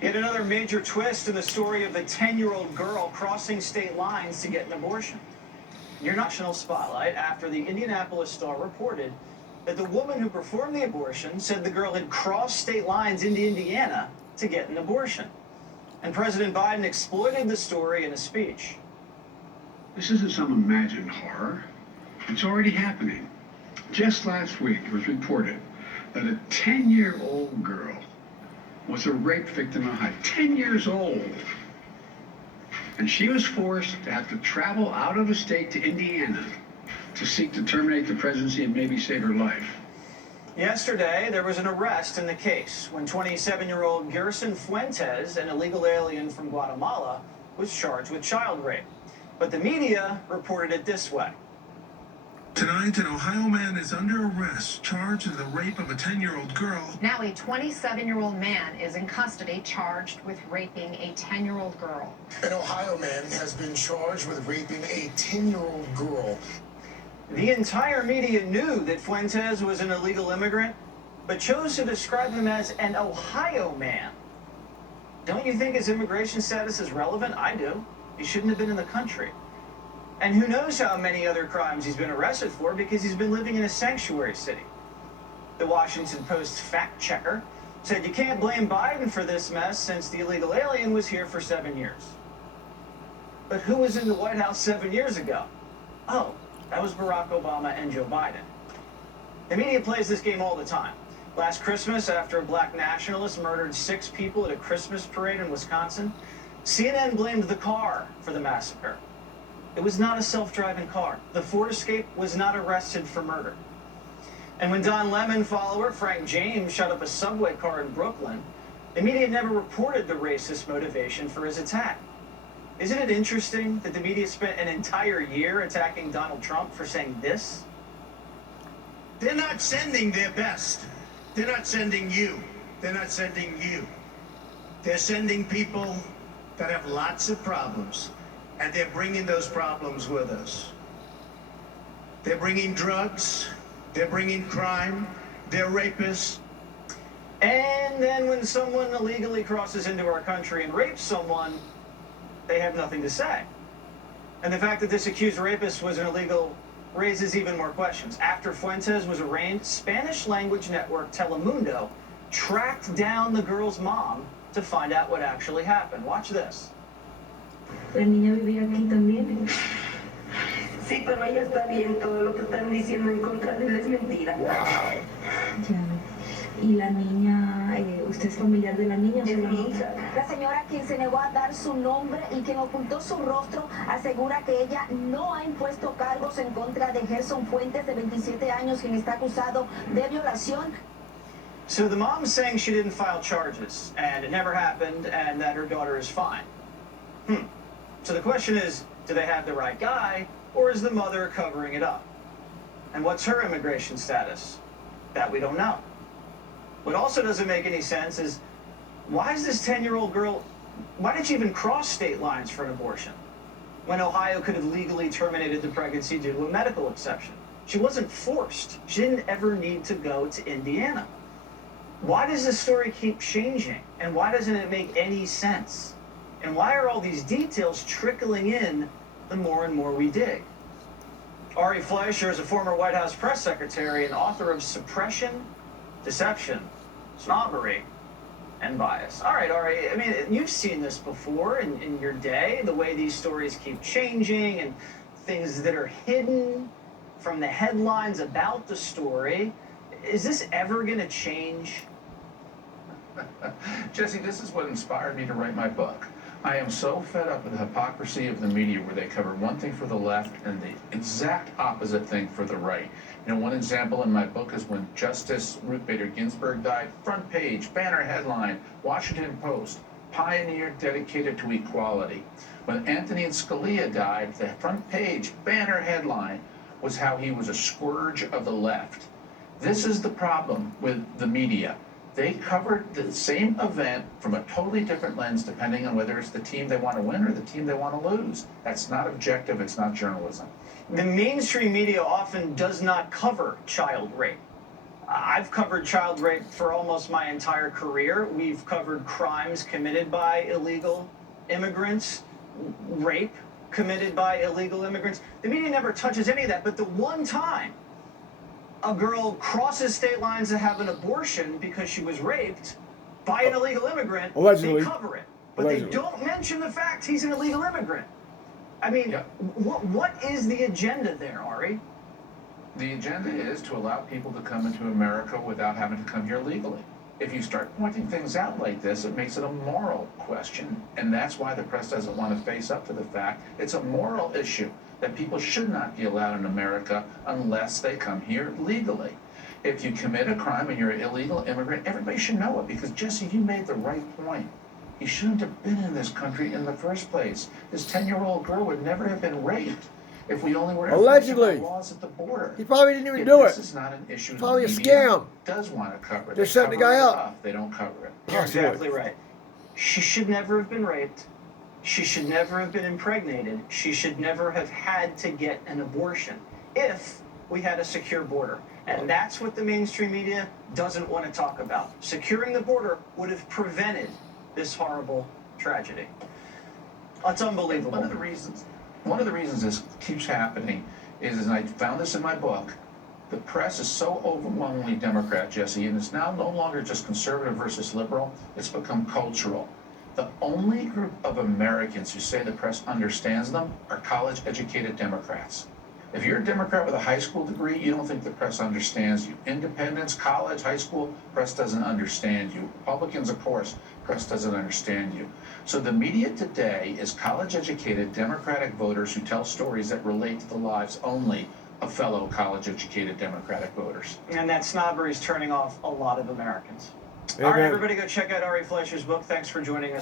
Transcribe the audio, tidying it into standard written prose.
Yet another major twist in the story of the 10-year-old girl crossing state lines to get an abortion. Your national spotlight after the Indianapolis Star reported that the woman who performed the abortion said the girl had crossed state lines into Indiana to get an abortion. And President Biden exploited the story in a speech. This isn't some imagined horror. It's already happening. Just last week, it was reported that a 10-year-old girl was a rape victim in Ohio. 10 years old. And she was forced to have to travel out of the state to Indiana to seek to terminate the presidency and maybe save her life. Yesterday, there was an arrest in the case when 27-year-old Gerson Fuentes, an illegal alien from Guatemala, was charged with child rape. But the media reported it this way. Tonight, an Ohio man is under arrest, charged in the rape of a 10-year-old girl. Now a 27-year-old man is in custody, charged with raping a 10-year-old girl. An Ohio man has been charged with raping a 10-year-old girl. The entire media knew that Fuentes was an illegal immigrant, but chose to describe him as an Ohio man. Don't you think his immigration status is relevant? I do. He shouldn't have been in the country. And who knows how many other crimes he's been arrested for because he's been living in a sanctuary city. The Washington Post fact checker said you can't blame Biden for this mess since the illegal alien was here for 7 years. But who was in the White House 7 years ago? Oh, that was Barack Obama and Joe Biden. The media plays this game all the time. Last Christmas, after a black nationalist murdered 6 people at a Christmas parade in Wisconsin, CNN blamed the car for the massacre. It was not a self-driving car. The Ford Escape was not arrested for murder. And when Don Lemon follower Frank James shot up a subway car in Brooklyn, the media never reported the racist motivation for his attack. Isn't it interesting that the media spent an entire year attacking Donald Trump for saying this? They're not sending their best. They're not sending you. They're not sending you. They're sending people that have lots of problems. And they're bringing those problems with us. They're bringing drugs, they're bringing crime, they're rapists. And then when someone illegally crosses into our country and rapes someone, they have nothing to say. And the fact that this accused rapist was an illegal raises even more questions. After Fuentes was arraigned, Spanish language network Telemundo tracked down the girl's mom to find out what actually happened. Watch this. La niña vivía aquí también. Sí, pero ella está bien. Todo lo que están diciendo en contra de él es mentira. Wow. Ya. Y la niña, ¿usted es familiar de la niña? Es mi hija. La señora, quien se negó a dar su nombre y quien ocultó su rostro, asegura que ella no ha impuesto cargos en contra de Gerson Fuentes, de 27 años, quien está acusado de violación. So the mom's saying she didn't file charges, and it never happened, and that her daughter is fine. So the question is, do they have the right guy, or is the mother covering it up? And what's her immigration status? That we don't know. What also doesn't make any sense is, why is this 10-year-old girl, why did she even cross state lines for an abortion? When Ohio could have legally terminated the pregnancy due to a medical exception. She wasn't forced. She didn't ever need to go to Indiana. Why does this story keep changing? And why doesn't it make any sense? And why are all these details trickling in the more and more we dig? Ari Fleischer is a former White House press secretary and author of Suppression, Deception, Snobbery, and Bias. All right, Ari, I mean, you've seen this before in your day, the way these stories keep changing and things that are hidden from the headlines about the story. Is this ever going to change? Jesse, this is what inspired me to write my book. I am so fed up with the hypocrisy of the media where they cover one thing for the left and the exact opposite thing for the right. You know, one example in my book is when Justice Ruth Bader Ginsburg died, front page, banner headline, Washington Post, pioneer dedicated to equality. When Anthony Scalia died, the front page, banner headline was how he was a scourge of the left. This is the problem with the media. They covered the same event from a totally different lens depending on whether it's the team they want to win or the team they want to lose. That's not objective, it's not journalism. The mainstream media often does not cover child rape. I've covered child rape for almost my entire career. We've covered crimes committed by illegal immigrants, rape committed by illegal immigrants. The media never touches any of that, but the one time a girl crosses state lines to have an abortion because she was raped by an illegal immigrant, Allegedly. they cover it. But they don't mention the fact he's an illegal immigrant. I mean, what is the agenda there, Ari? The agenda is to allow people to come into America without having to come here legally. If you start pointing things out like this, it makes it a moral question. And that's why the press doesn't want to face up to the fact it's a moral issue that people should not be allowed in America unless they come here legally. If you commit a crime and you're an illegal immigrant, everybody should know it, because Jesse, you made the right point. He shouldn't have been in this country in the first place. This 10-year-old girl would never have been raped if we only were allegedly laws at the border. He probably didn't even do it. This is not an issue. Probably a the media scam. Does want to cover it. They're setting the guy up. They don't cover it. You're exactly right. She should never have been raped. She should never have been impregnated. She should never have had to get an abortion if we had a secure border. And that's what the mainstream media doesn't want to talk about. Securing the border would have prevented this horrible tragedy. It's unbelievable. One of the reasons this keeps happening is, and I found this in my book, the press is so overwhelmingly Democrat, Jesse, and it's now no longer just conservative versus liberal, it's become cultural. The only group of Americans who say the press understands them are college-educated Democrats. If you're a Democrat with a high school degree, you don't think the press understands you. Independents, college, high school, press doesn't understand you. Republicans, of course, press doesn't understand you. So the media today is college-educated Democratic voters who tell stories that relate to the lives only of fellow college-educated Democratic voters. And that snobbery is turning off a lot of Americans. All right, everybody go check out Ari Fleischer's book. Thanks for joining us.